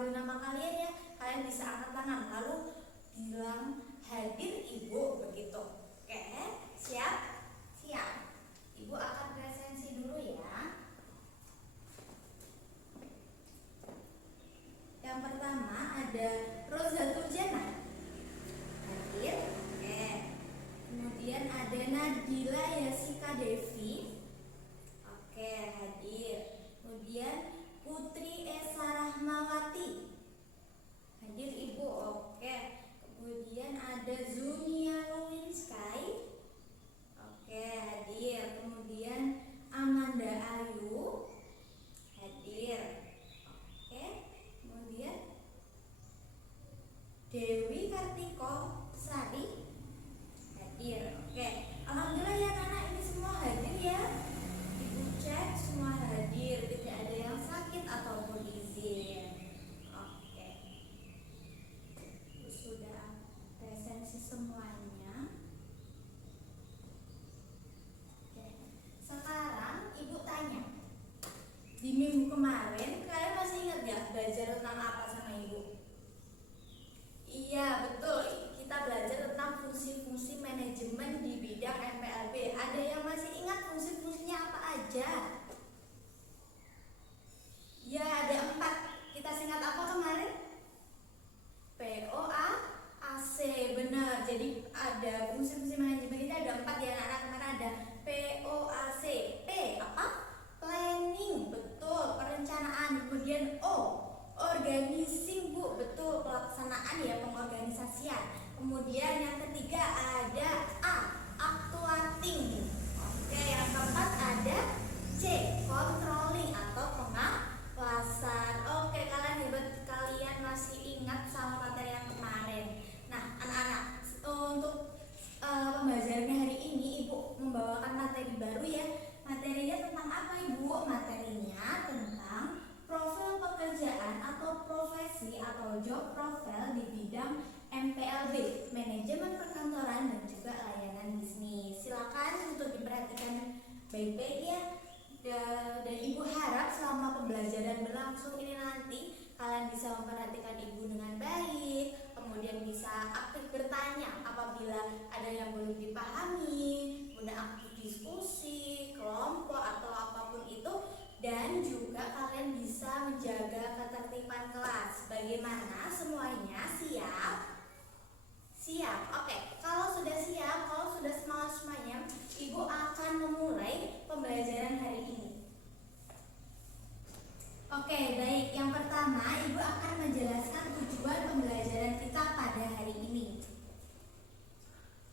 panggil nama kalian ya, kalian bisa angkat tangan lalu bilang hadir ibu begitu. Oke, siap? Siap. Ibu akan presensi dulu ya. Yang pertama ada Rozatul Jannah. Hadir. Oke. Kemudian ada Nadila Yasika Devi. Oke, hadir. Kemudian Putri Esa Rahmawati. Hadir ibu. Oke. Kemudian ada Zunia Lewinsky. Oke, hadir. Kemudian Amanda Ayu. Hadir. Oke. Kemudian Dewi Kartiko Sari. Hadir. Oke. Alhamdulillah ya anak ini semua hadir ya. Ibu cek semua hadir, tidak ada yang sakit ataupun izin. Oke. Sudah presensi semuanya. Oke. Sekarang ibu tanya. Di minggu kemarin kalian masih ingat ya belajar tentang apa sama ibu? Iya, betul. Kita belajar tentang fungsi-fungsi manajemen di bidang MPLB. Ada yang masih ingat fungsi-fungsinya apa aja? Ya, ada 4. Kita singkat apa kemarin? POA, AC, benar. Jadi ada fungsi-fungsi manajemen kita ada 4 ya anak-anak. Kemarin ada POAC. P apa? Planning, betul. Perencanaan. Kemudian O, organizing, Bu, betul. Pelaksanaan ya, pengorganisasian. Kemudian yang ketiga ada A, actuating. Oke, yang keempat ada C, controlling atau pengawasan. Oke, kalian hebat, kalian masih ingat sama materi yang kemarin. Nah, anak-anak, untuk pembelajarannya hari ini Ibu membawakan materi baru ya. Materinya tentang apa Ibu? Materinya tentang profil pekerjaan atau profesi atau job profile di bidang MPLB, manajemen perkantoran dan juga layanan bisnis. Silakan untuk diperhatikan baik-baik ya. Dan Ibu harap selama pembelajaran berlangsung ini nanti kalian bisa memperhatikan Ibu dengan baik, kemudian bisa aktif bertanya apabila ada yang belum dipahami, kemudian aktif diskusi, kelompok atau apapun itu, dan juga kalian bisa menjaga ketertiban kelas. Bagaimana semuanya? Siap? Siap. Oke, kalau sudah siap, kalau sudah semangat semuanya, Ibu akan memulai pembelajaran hari ini. Oke, baik. Yang pertama, Ibu akan menjelaskan tujuan pembelajaran kita pada hari ini.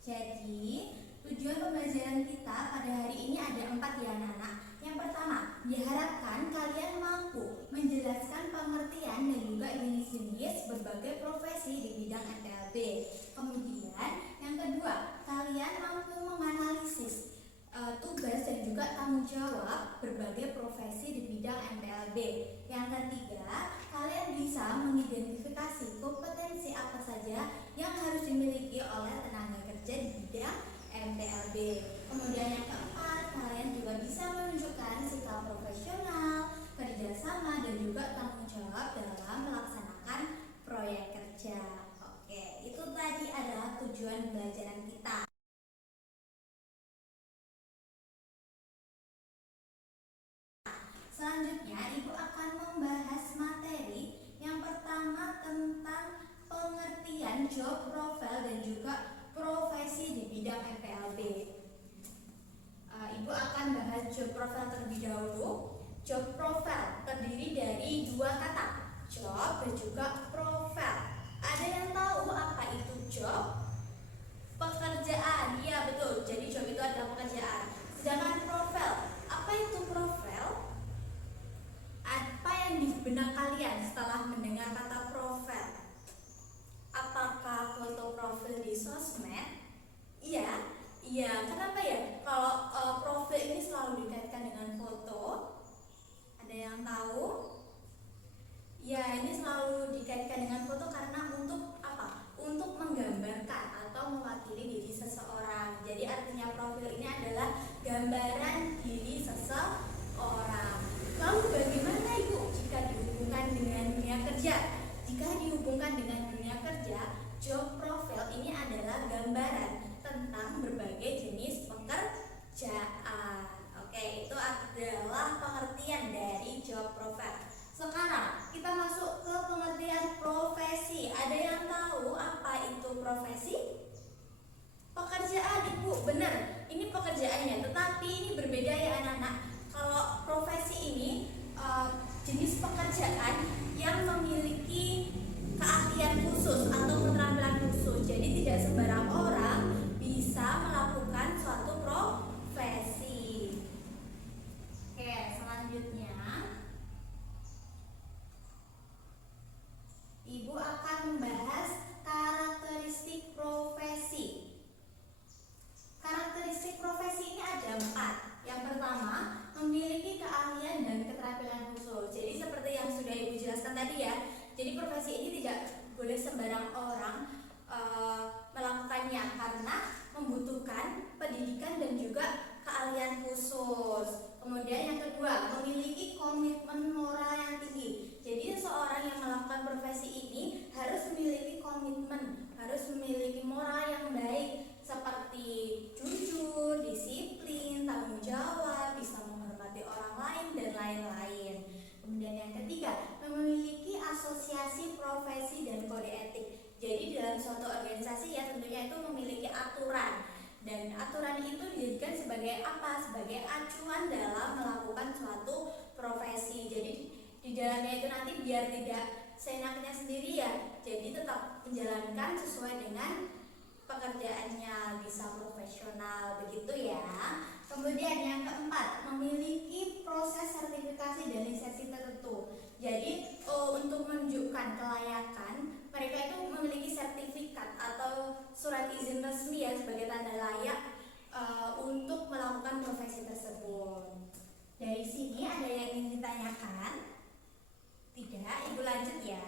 Jadi, tujuan pembelajaran kita pada hari ini ada 4 ya anak-anak. Yang pertama, diharapkan kalian mampu menjelaskan pengertian dan juga jenis-jenis berbagai profesi di bidang MPLB. Kemudian, yang kedua, kalian mampu menganalisis tugas dan juga tanggung jawab berbagai profesi di bidang MPLB. Yang ketiga, kalian bisa mengidentifikasi kompetensi apa saja yang harus dimiliki oleh tenaga kerja di bidang MPLB. Kemudian yang keempat, kalian juga bisa menunjukkan sikap profesional, kerjasama dan juga tanggung jawab dalam melaksanakan proyek kerja. Oke, itu tadi adalah tujuan pembelajaran kita. Selanjutnya, Ibu akan membahas materi yang pertama tentang pengertian job profile dan juga profesi di bidang MPLB. Ibu akan bahas job profile terlebih dahulu. Job profile terdiri dari 2 kata, job dan juga profile. Ada yang tahu apa itu job? Pekerjaan. Iya betul. Jadi job itu adalah pekerjaan. Sedangkan profile, apa itu profile? Apa yang di benak kalian setelah mendengar kata profil? Apakah foto profil di sosmed? Iya, iya. Kenapa ya? Kalau profil ini selalu dikaitkan dengan foto. Ada yang tahu? Ya, ini selalu dikaitkan dengan foto karena untuk apa? Untuk menggambarkan atau mewakili diri seseorang. Jadi artinya profil ini adalah gambaran diri seseorang. Lalu bagaimana Ibu jika dihubungkan dengan dunia kerja? jika dihubungkan dengan dunia kerja, job profile ini adalah gambaran tentang berbagai jenis pekerjaan. Oke, itu adalah pengertian dari job profile. Sekarang kita masuk ke pengertian profesi. Ada yang tahu apa itu profesi? Pekerjaan, Ibu. Benar, ini pekerjaannya, tetapi ini berbeda ya anak-anak. Kalau profesi ini jenis pekerjaan yang memiliki keahlian khusus atau keterampilan khusus. Jadi tidak sembarang orang bisa melakukan suatu profesi. Oke, selanjutnya Ibu akan membahas karakteristik profesi. Karakteristik profesi ini ada 4. Yang pertama, memiliki keahlian dan keterampilan khusus. Jadi seperti yang sudah Ibu jelaskan tadi ya. Jadi profesi ini tidak boleh sembarang orang melakukannya karena membutuhkan pendidikan dan juga keahlian khusus. Kemudian yang kedua, memiliki komitmen moral yang tinggi. Jadi seorang yang melakukan profesi ini harus memiliki komitmen, harus memiliki moral yang baik seperti jujur, disiplin, tanggung jawab, bisa menghormati orang lain dan lain-lain. Kemudian yang ketiga, memiliki asosiasi profesi dan kode etik. Jadi dalam suatu organisasi ya tentunya itu memiliki aturan. Dan aturan itu dijadikan sebagai apa? Sebagai acuan dalam melakukan suatu profesi. Jadi di dalamnya itu nanti biar tidak seenaknya sendiri ya. Jadi tetap menjalankan sesuai dengan pekerjaannya, bisa profesional begitu ya. Kemudian yang keempat, memiliki proses sertifikasi dan lisensi tertentu. Jadi untuk menunjukkan kelayakan, mereka itu memiliki sertifikat atau surat izin resmi ya sebagai tanda layak untuk melakukan profesi tersebut. Dari sini ada yang ingin ditanyakan? Tidak, Ibu lanjut ya.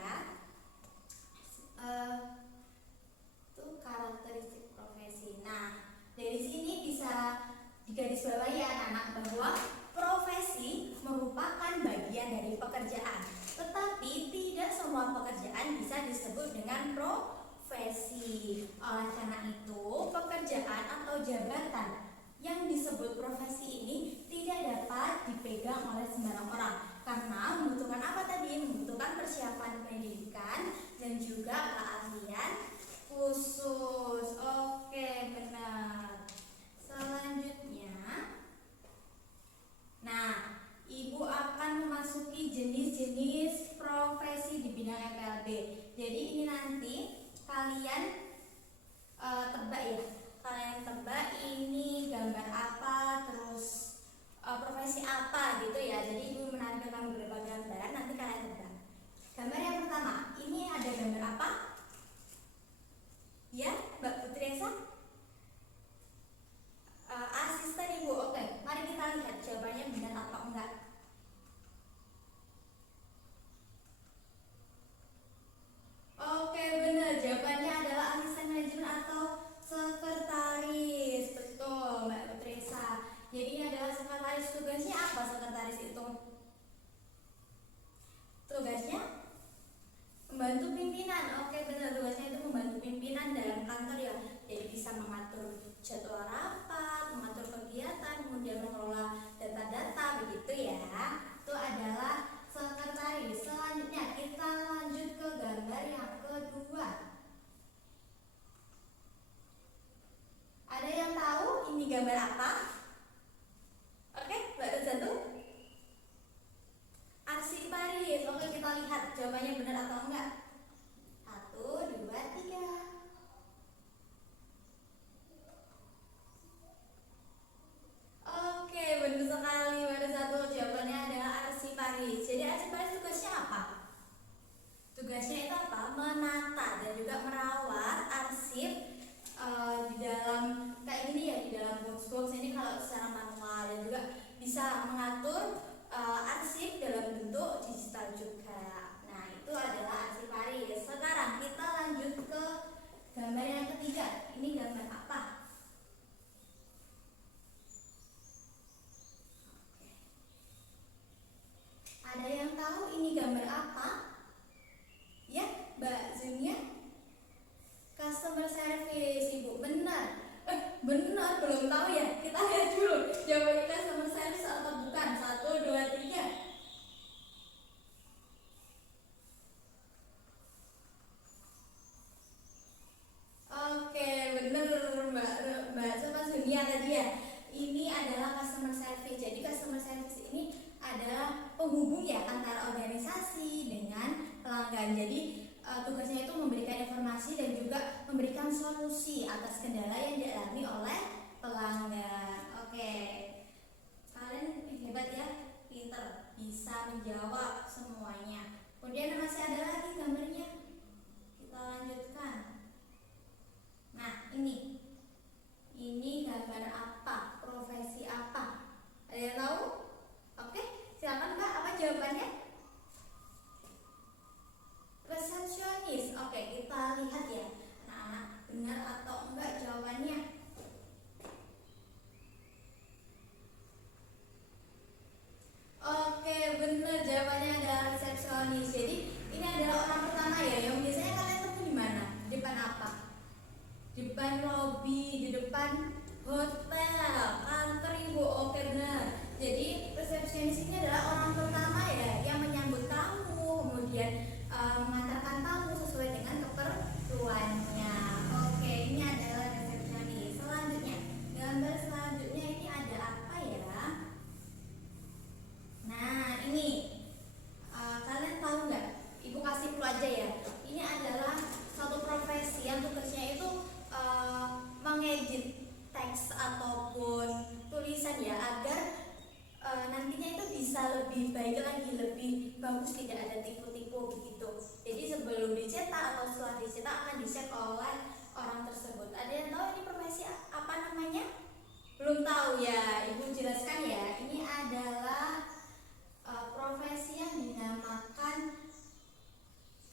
Itu karakteristik profesi. Nah, dari sini bisa digarisbawahi ya anak-anak bahwa profesi merupakan bagian dari pekerjaan, tetapi tidak semua pekerjaan bisa disebut dengan profesi. Oleh karena itu, pekerjaan atau jabatan yang disebut profesi ini tidak dapat dipegang oleh sembarang orang karena membutuhkan apa tadi? Membutuhkan persiapan pendidikan dan juga keahlian khusus. Oke, benar. Selanjutnya, nah, Ibu akan memasuki jenis-jenis profesi di bidang FLB. Jadi ini nanti kalian tebak ya. Kalian tebak ini gambar apa, terus profesi apa gitu ya. Jadi Ibu menampilkan beberapa gambar, nanti kalian tebak. Gambar yang pertama, ini ada gambar apa? Ya, Mbak Putri Esa? Asisten Ibu. Oke, mari kita lihat jawabannya benar atau enggak. Oke, benar. Jawabannya adalah asisten manajemen atau sekretaris. Betul, Mbak Putri Esa. Jadi ini adalah sekretaris. Tugasnya apa sekretaris itu? Tugasnya membantu pimpinan. Oke, benar, tugasnya itu membantu pimpinan dalam kantor ya. Jadi bisa mengatur jadwal rapat, mengatur kegiatan, kemudian mengelola data-data begitu ya. Itu adalah sekretaris. Selanjutnya kita lanjut ke gambar yang kedua. Ada yang tahu ini gambar apa? Oke, Mbak Rozanto? Arsiparis. Oke, kita lihat jawabannya benar atau enggak. 1, 2, 3. Oke, benar sekali. Ada satu jawabannya adalah arsiparis. Jadi arsiparis tugasnya apa? Tugasnya itu apa? Menata dan juga merawat arsip di dalam kayak gini ya, di dalam box-box ini kalau secara manual, dan juga bisa mengatur arsip dalam bentuk digital juga. Nah, itu adalah arsiparis. Sekarang kita lanjut ke gambar yang ketiga. Ini gambar apa? Ada yang tahu ini gambar apa? Ya, tugasnya itu memberikan informasi dan juga memberikan solusi atas kendala yang dialami oleh pelanggan. Oke, kalian hebat ya, pinter, bisa menjawab semuanya. Kemudian masih ada lagi gambarnya, kita lanjutkan. Nah, ini gambar apa? Profesi apa? Ada yang tahu? Oke, silakan Mbak, apa jawabannya? Resepsionis. Oke, kita lihat ya, anak-anak, benar atau enggak jawabannya. Oke, benar, jawabannya adalah resepsionis. Jadi ini adalah orang pertama ya yang biasanya kalian temui di mana? Di depan apa? Di depan lobi, di depan hotel, kantor ibu. Oke, benar. Jadi resepsionis ini adalah orang pertama ya yang menyambut tamu, kemudian mengantarkan tamu sesuai dengan keperluannya. Oke, ini adalah resepsionis. Selanjutnya, gambar selanjutnya ini ada apa ya? Nah, ini kalian tahu nggak? Ibu kasih clue aja ya. Ini adalah satu profesi yang tugasnya itu mengedit teks ataupun tulisan ya, agar nantinya itu bisa lebih baik lagi, lebih bagus, tidak ada tipu-tipu begitu. Jadi sebelum dicetak atau setelah dicetak akan dicek oleh orang tersebut. Ada yang tahu ini profesi apa namanya? Belum tahu ya, Ibu jelaskan ya. Ini adalah profesi yang dinamakan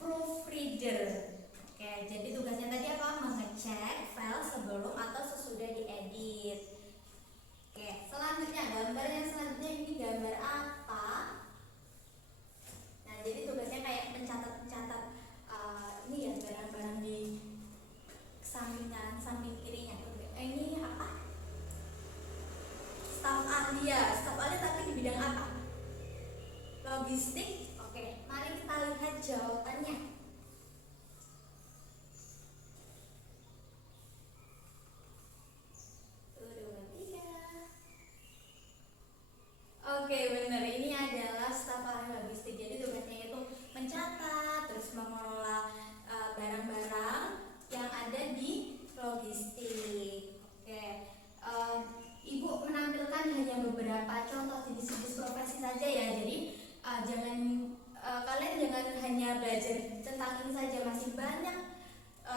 proofreader. Oke, jadi tugasnya tadi apa? Mengecek file sebelum atau sesudah diedit. Oke, selanjutnya gambar yang selanjutnya ini gambar apa? Nah, jadi tugasnya kayak mencatat-mencatat ini ya, barang-barang di samping kanan, samping kirinya. Ini apa? Staf ahli ya, staf ahli tapi di bidang apa? Logistik. Oke, mari kita lihat jawabannya. Oke, benar. Ini adalah staf ahli logistik. Jadi tugasnya itu mencatat, terus mengelola barang-barang yang ada di logistik. Oke, Ibu menampilkan hanya beberapa contoh jenis-jenis profesi saja ya. Jadi kalian jangan hanya belajar tentang ini saja, masih banyak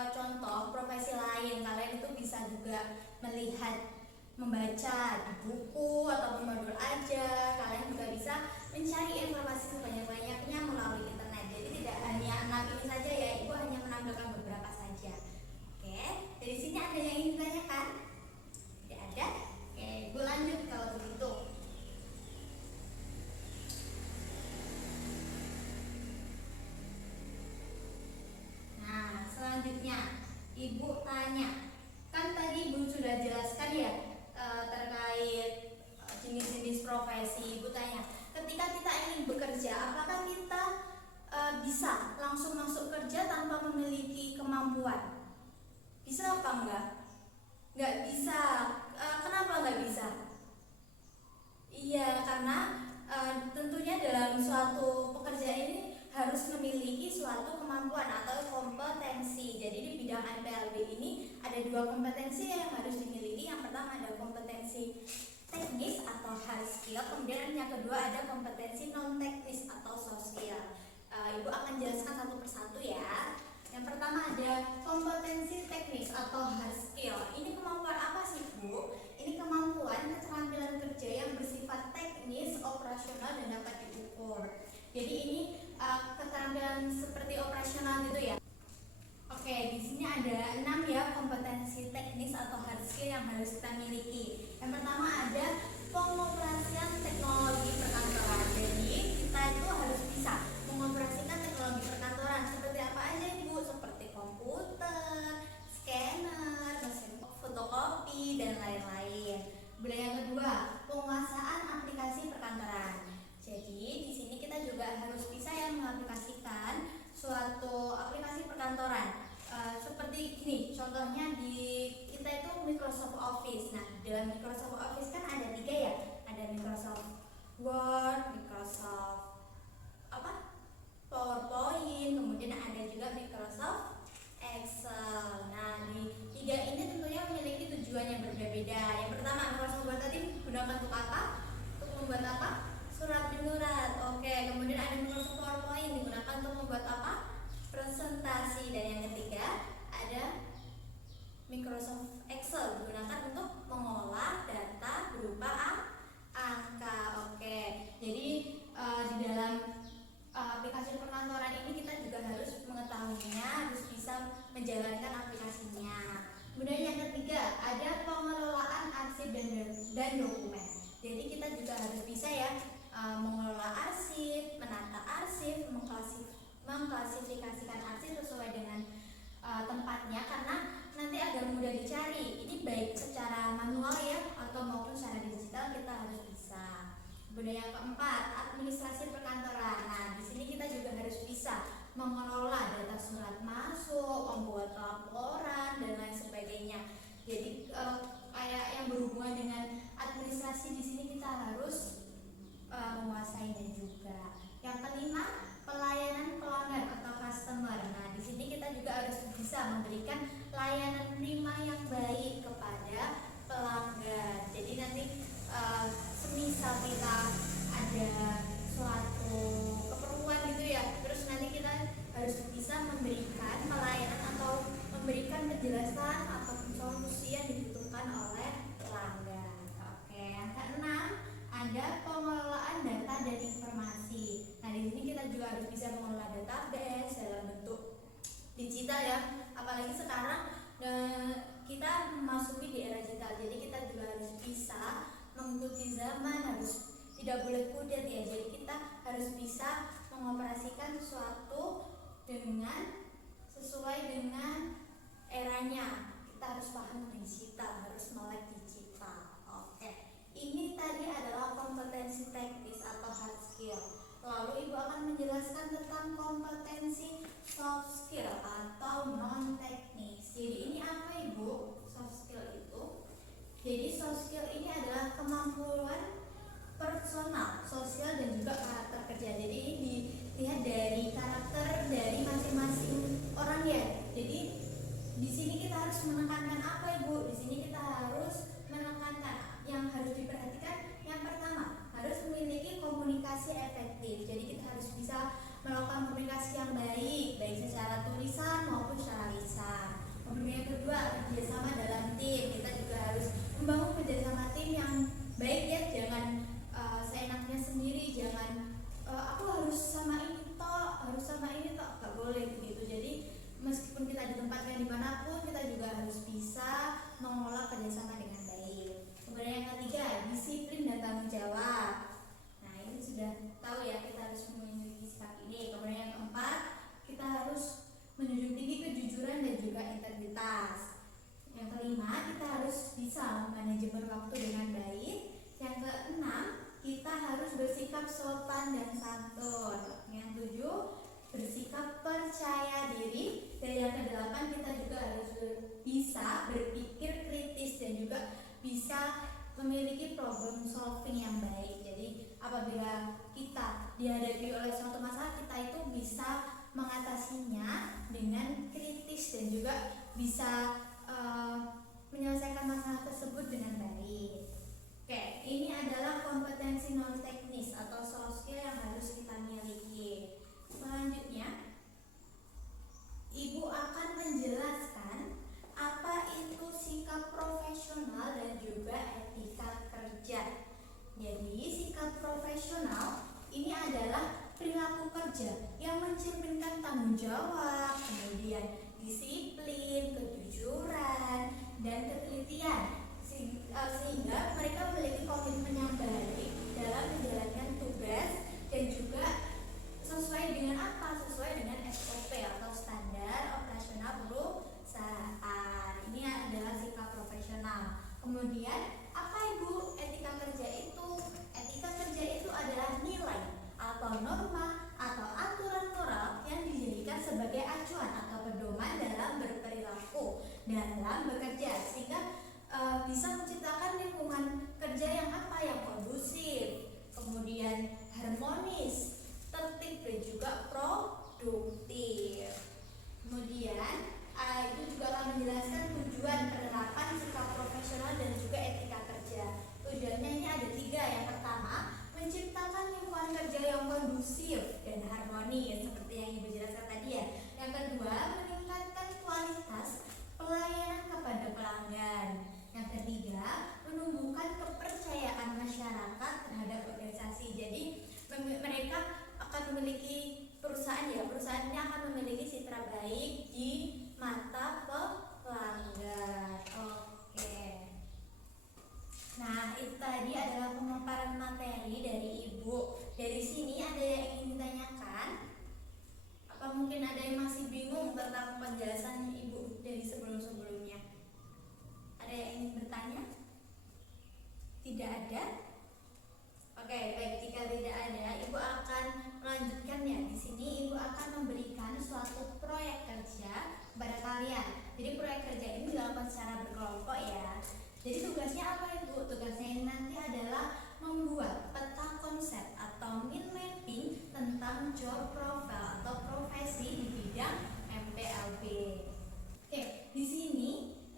contoh profesi lain. Kalian itu bisa juga melihat, membaca di buku ataupun modul aja. Kalian juga bisa mencari informasi sebanyak-banyaknya melalui internet. Jadi tidak hanya 6 ini saja ya, Ibu hanya menampilkan beberapa saja. Oke, dari sini ada yang ingin ditanyakan? Tidak ada? Oke, Ibu lanjut kalau begitu. Nah, selanjutnya Ibu tanya, kan tadi Ibu sudah jelaskan ya terkait jenis-jenis profesi. Ibu tanya, ketika kita ingin bekerja, apakah kita bisa langsung masuk kerja tanpa memiliki kemampuan? Bisa apa enggak? Enggak bisa. Kenapa enggak bisa? Iya, karena tentunya dalam suatu pekerjaan ini harus memiliki suatu kemampuan atau kompetensi. Jadi di bidang NPLB ini ada 2 kompetensi yang harus dimiliki. Yang pertama ada kompetensi teknis atau hard skill, kemudian yang kedua ada kompetensi non teknis atau soft skill. Ibu akan jelaskan satu persatu ya. Yang pertama ada kompetensi teknis atau hard skill. Ini kemampuan apa sih Bu? Ini kemampuan keterampilan kerja yang bersifat teknis, operasional dan dapat diukur. Jadi ini keterampilan seperti operasional gitu ya. Oke, di sini ada 6 ya kompetensi teknis atau hard skill yang harus kita miliki. Yang pertama ada pengoperasian teknologi perkantoran. Jadi kita itu harus bisa mengoperasikan teknologi perkantoran. Seperti apa aja Ibu? Seperti komputer, scanner, mesin fotokopi dan lain-lain. Kemudian yang kedua, penguasaan aplikasi perkantoran. Jadi di sini kita juga harus bisa ya mengaplikasikan suatu aplikasi perkantoran. Seperti gini, contohnya di kita itu Microsoft Office. Nah, dalam Microsoft Office kan ada 3 mengklasifikasikan arsip sesuai dengan tempatnya, karena nanti agar mudah dicari. Ini baik secara manual ya atau maupun secara digital kita harus bisa. Kemudian yang keempat, administrasi perkantoran. Nah, di sini kita juga harus bisa mengelola data surat masuk, membuat laporan dan lain sebagainya. Jadi kayak yang berhubungan dengan administrasi di sini kita harus menguasainya juga. Yang kelima, pelayanan pelanggan atau customer. Nah, di sini kita juga harus bisa memberikan layanan prima yang baik kepada pelanggan. Jadi nanti semisal kita ada suatu keperluan gitu ya, terus nanti kita harus bisa memberikan pelayanan atau memberikan penjelasan atau solusi yang dibutuhkan oleh pelanggan. Oke, yang keenam ada pengelolaan data dan informasi. Nah, di sini kita juga harus bisa mengelola database dalam bentuk digital ya. Apalagi sekarang kita memasuki di era digital, jadi kita juga harus bisa mengikuti zaman, harus tidak boleh kudet ya. Jadi kita harus bisa mengoperasikan sesuatu dengan sesuai dengan eranya. Kita harus paham digital, harus melek digital. Oke, ini tadi adalah kompetensi teknis atau hard skill. Lalu Ibu akan menjelaskan tentang kompetensi soft skill atau non teknis. Jadi ini apa Ibu? Soft skill itu, jadi soft skill ini adalah kemampuan personal, sosial dan juga karakter kerja. Jadi ini dilihat dari karakter dari masing-masing orang ya. Jadi di sini kita harus menekankan apa Ibu? Di sini kita harus menekankan yang harus diperhatikan. Yang pertama, harus memiliki komunikasi efektif. Jadi kita harus bisa melakukan komunikasi yang baik, baik secara tulisan maupun secara lisan. Kemudian yang kedua, kerjasama dalam tim. Kita juga harus membangun kerjasama tim yang baik ya. Jangan seenaknya sendiri, jangan aku harus sama ini toh, gak boleh begitu. Jadi meskipun kita ditempatkan dimanapun, kita juga harus bisa mengelola kerjasama dengan baik. Kemudian yang ketiga, disiplin dan tanggung jawab. Nah, ini sudah tahu ya, kita harus memiliki sikap ini. Kemudian yang keempat, kita harus menjunjung tinggi kejujuran dan juga integritas. Yang kelima, kita harus bisa manajemen waktu dengan baik. Yang keenam, kita harus bersikap sopan dan santun. Yang tujuh, bersikap percaya diri. Dan yang kedelapan, kita juga harus bisa berpikir kritis dan juga bisa memiliki problem solving yang baik. Jadi apabila kita dihadapi oleh suatu masalah, kita itu bisa mengatasinya dengan kritis dan juga bisa menyelesaikan masalah tersebut dengan baik. Oke, ini adalah kompetensi non teknis atau soft skill yang harus kita miliki. Selanjutnya, Ibu akan menjelaskan apa itu sikap profesional dan juga etika kerja. Jadi, sikap profesional ini adalah perilaku kerja yang mencerminkan tanggung jawab, kemudian disiplin, kejujuran, dan ketelitian, sehingga mereka memiliki komitmen yang baik dalam menjalankan tugas dan juga sesuai dengan apa? Sesuai dengan SOP atau standar operasional perusahaan. Ini adalah sikap profesional. Kemudian apa Ibu etika kerja itu? Etika kerja itu adalah nilai atau norma atau aturan moral yang dijadikan sebagai acuan atau pedoman dalam berperilaku dalam bekerja, sehingga bisa menciptakan lingkungan kerja yang apa? Yang kondusif, kemudian harmonis, tertib dan juga produktif. Kemudian itu juga akan menjelaskan tujuan penerapan sikap profesional dan juga etika kerja. Tujuannya ini ada 3. Yang pertama, menciptakan lingkungan kerja yang kondusif dan harmonis seperti yang Ibu jelaskan tadi ya. Yang kedua, meningkatkan kualitas pelayanan kepada pelanggan. Yang ketiga, menumbuhkan kepercayaan masyarakat terhadap organisasi. Jadi mereka akan memiliki perusahaan ini akan memiliki citra baik di mata pelanggan. Oke. Nah, itu tadi adalah pemaparan materi dari Ibu. Dari sini ada yang ingin ditanyakan? Apa suatu proyek kerja kepada kalian. Jadi proyek kerja ini dilakukan secara berkelompok ya. Jadi tugasnya apa Ibu? Tugasnya ini nanti adalah membuat peta konsep atau mind mapping tentang job profile atau profesi di bidang MPLB. Oke, di sini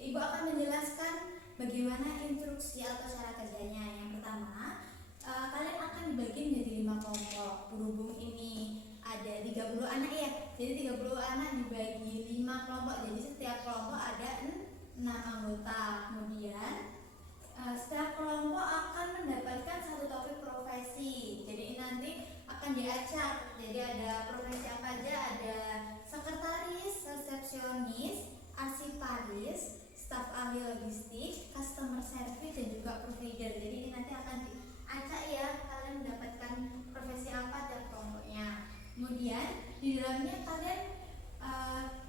Ibu akan menjelaskan bagaimana instruksi atau cara kerjanya. Yang pertama, kalian akan dibagi menjadi 5 kelompok. Berhubung ini ada 30 anak ya, jadi 30 anak dibagi 5 kelompok. Jadi setiap kelompok ada 6 anggota. Kemudian setiap kelompok akan mendapatkan satu topik profesi. Jadi ini nanti akan diacak. Jadi ada profesi apa aja? Ada sekretaris, resepsionis, arsiparis, staf ahli logistik, customer service, dan juga provider. Jadi ini nanti akan diacak ya, kalian mendapatkan profesi apa tiap kelompoknya. Kemudian di dalamnya kalian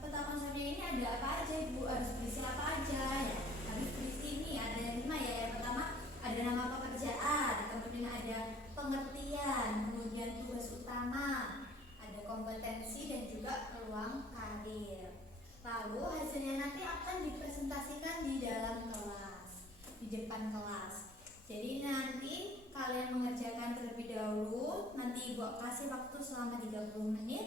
peta konsepnya ini ada apa aja Ibu, harus berisi apa aja ya. Harus berisi ini ada 5 ya. Yang pertama ada nama pekerjaan, kemudian ada pengertian, kemudian tugas utama, ada kompetensi, dan juga peluang karir. Lalu hasilnya nanti akan dipresentasikan di dalam kelas, di depan kelas. Jadi nanti kalian mengerjakan terlebih dahulu, nanti Ibu kasih waktu selama 30 menit.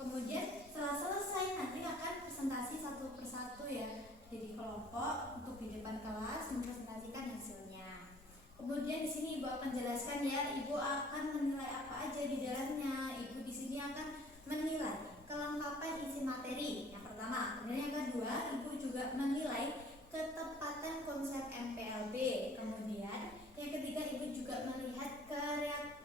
Kemudian setelah selesai nanti akan presentasi satu persatu ya. Jadi kelompok untuk di depan kelas mempresentasikan hasilnya. Kemudian di sini Ibu akan jelaskan ya, Ibu akan menilai apa aja di dalamnya. Ibu di sini akan menilai kelengkapan isi materi yang pertama. Kemudian yang kedua, Ibu juga menilai ketepatan konsep MPLB. Kemudian yang ketiga, Ibu juga melihat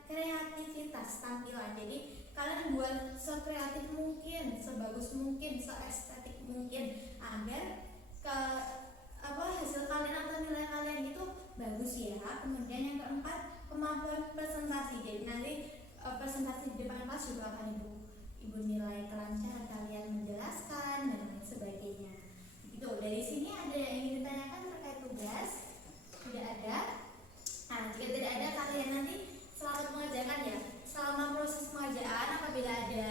kreativitas tampilan. Jadi kalian buat sekreatif mungkin, sebagus mungkin, seestetik mungkin agar hasil kalian atau nilai kalian itu bagus ya. Kemudian yang keempat, kemampuan presentasi. Jadi nanti presentasi di depan kelas juga akan Ibu nilai kelancaran kalian menjelaskan dan lain sebagainya. Gitu. Dari sini ada yang ingin ditanyakan terkait tugas? Tidak ada? Nah, jika tidak ada, kalian nanti selamat mengerjakan ya. Selama proses pengerjaan, apabila ada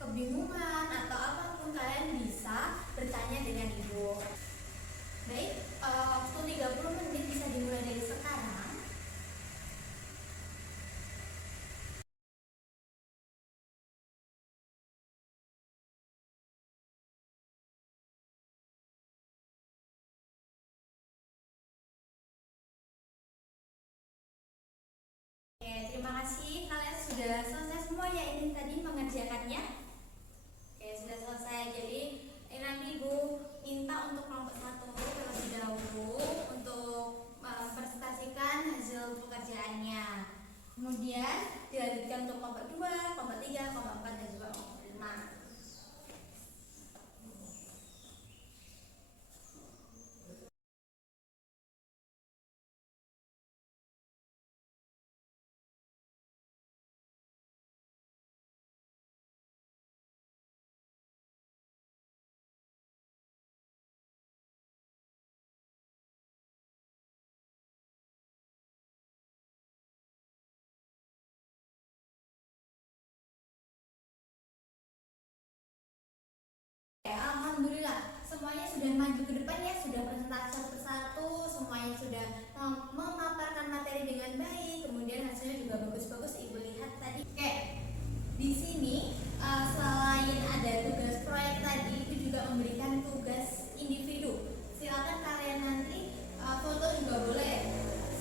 kebingungan atau apapun, kalian bisa bertanya dengan Ibu. Baik, waktu 30 menit bisa dimulai dari sekarang. Oke, terima kasih. Kalian sudah selesai semua ya ini tadi mengerjakannya. Oke, sudah selesai. Jadi nanti Ibu minta untuk kelompok 1 terlebih dahulu untuk mempresentasikan hasil pekerjaannya. Kemudian dilanjutkan untuk kelompok 2, kelompok 3, kelompok 4, dan juga kelompok 5. Alhamdulillah semuanya sudah maju ke depan ya, sudah presentasi satu persatu, semuanya sudah memaparkan materi dengan baik, kemudian hasilnya juga bagus-bagus. Ibu lihat tadi. Oke, di sini selain ada tugas proyek tadi, itu juga memberikan tugas individu. Silakan kalian nanti foto juga boleh,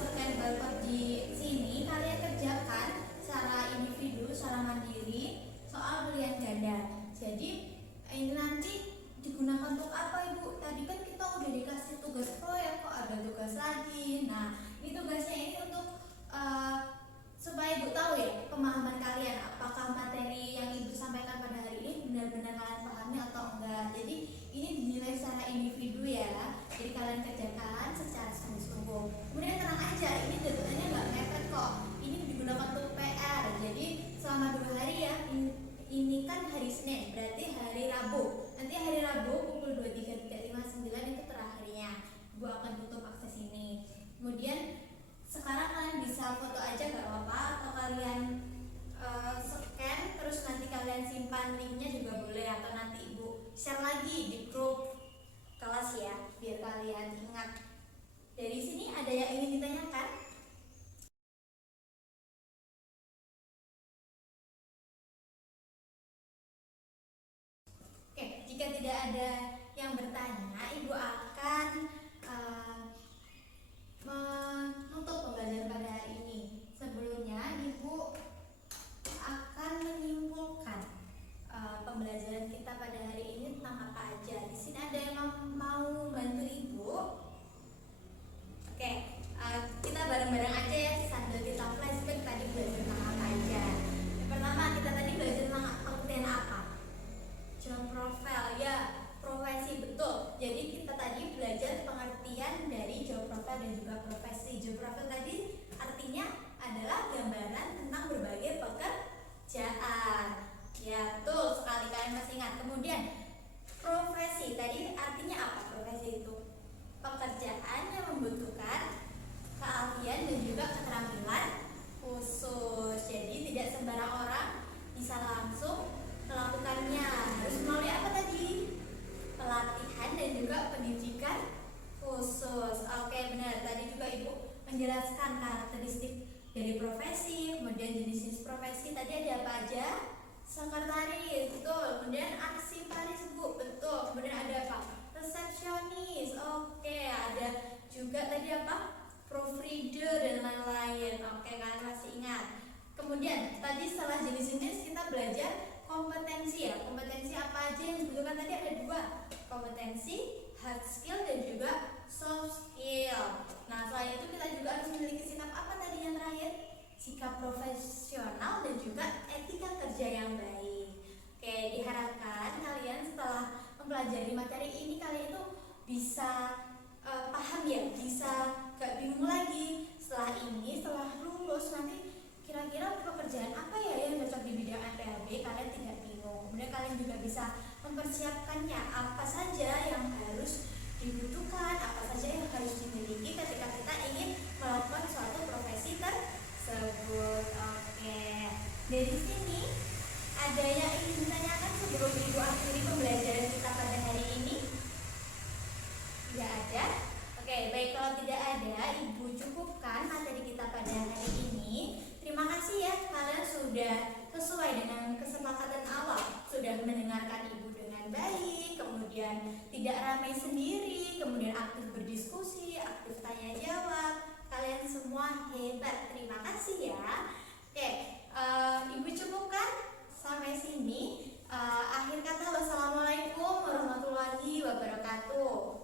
scan barcode di sini, kalian kerjakan secara individu, secara mandiri soal pilihan ganda. Jadi ini nanti digunakan untuk apa Ibu? Tadi kan kita udah dikasih tugas proyek, kok ada tugas lagi. Nah, ini tugasnya ini untuk supaya Ibu tahu ya pemahaman kalian, apakah materi yang Ibu sampaikan pada hari ini benar-benar kalian pahami atau enggak. Jadi ini dinilai secara individu ya. Jadi kalian kerjakan secara sungguh-sungguh. Kemudian tenang aja, ini deadline-nya nggak mepet kok. Ini digunakan untuk PR. Jadi selama 2 hari ya. Ini kan hari Senin, berarti hari Rabu. Nanti hari Rabu pukul 23.59 itu terakhirnya. Ibu akan tutup akses ini. Kemudian sekarang kalian bisa foto aja gak apa-apa, atau kalian scan terus nanti kalian simpan simpan linknya juga boleh, atau nanti ibu share lagi di grup kelas ya, biar kalian ingat. Dari sini ada yang ingin ditanyakan? Oke, jika tidak ada yang bertanya, ibu akan menutup pembelajaran pada hari ini. Sebelumnya ibu akan menyimpulkan pembelajaran kita pada hari ini tentang apa aja. Di sini ada yang mau bantu ibu? Oke, kita bareng-bareng aja ya sambil kita flashback tadi belajar tentang apa aja. Yang pertama kita tadi belajar tentang pengertian apa? Job profile, ya, profesi, betul. Jadi kita tadi belajar pengertian dari job profile dan juga profesi. Job profile tadi artinya adalah gambaran tentang berbagai pekerjaan. Ya, betul sekali, kalian masih ingat. Kemudian profesi tadi artinya apa? Profesi itu pekerjaan yang membutuhkan keahlian dan juga keterampilan khusus. Jadi tidak sembarang orang bisa langsung melakukannya, harus melalui apa tadi? Pelatihan dan juga pendidikan khusus. Oke, benar. Tadi juga ibu menjelaskan karakteristik dari profesi, kemudian jenis profesi. Tadi ada apa aja? Sekretaris, betul. Kemudian arsiparis, bu, betul. Kemudian ada apa? Resepsionis. Oke, ada juga tadi apa? Proofreader dan lain-lain. Oke, kalian masih ingat. Kemudian tadi setelah jenis-jenis kita belajar kompetensi ya. Kompetensi apa aja yang dibutuhkan? Tadi ada dua, kompetensi hard skill dan juga soft skill. Nah, selain itu kita juga harus memiliki sikap apa tadi yang terakhir? Sikap profesional dan juga etika kerja yang baik. Oke, diharapkan kalian setelah mempelajari materi ini kalian itu bisa paham ya, bisa gak bingung lagi. Setelah ini, setelah lulus nanti kira-kira pekerjaan apa ya yang cocok di bidang NPLB, kalian tidak bingung. Kemudian kalian juga bisa mempersiapkannya, apa saja yang harus dibutuhkan, apa saja yang harus dimiliki ketika kita ingin melakukan suatu profesi tersebut. Oke, dari sini ada yang ingin ditanyakan sebelum ibu akhiri pembelajaran kita pada hari ini? Tidak ada? Oke, baik, kalau tidak ada, ibu cukupkan materi kita pada hari ini. Terima kasih ya, kalian sudah sesuai dengan kesepakatan awal, sudah mendengarkan ibu dengan baik, kemudian tidak ramai sendiri, kemudian aktif berdiskusi, aktif tanya jawab. Kalian semua hebat, terima kasih ya. Oke, ibu cukupkan sampai sini. Akhir kata, wassalamualaikum warahmatullahi wabarakatuh.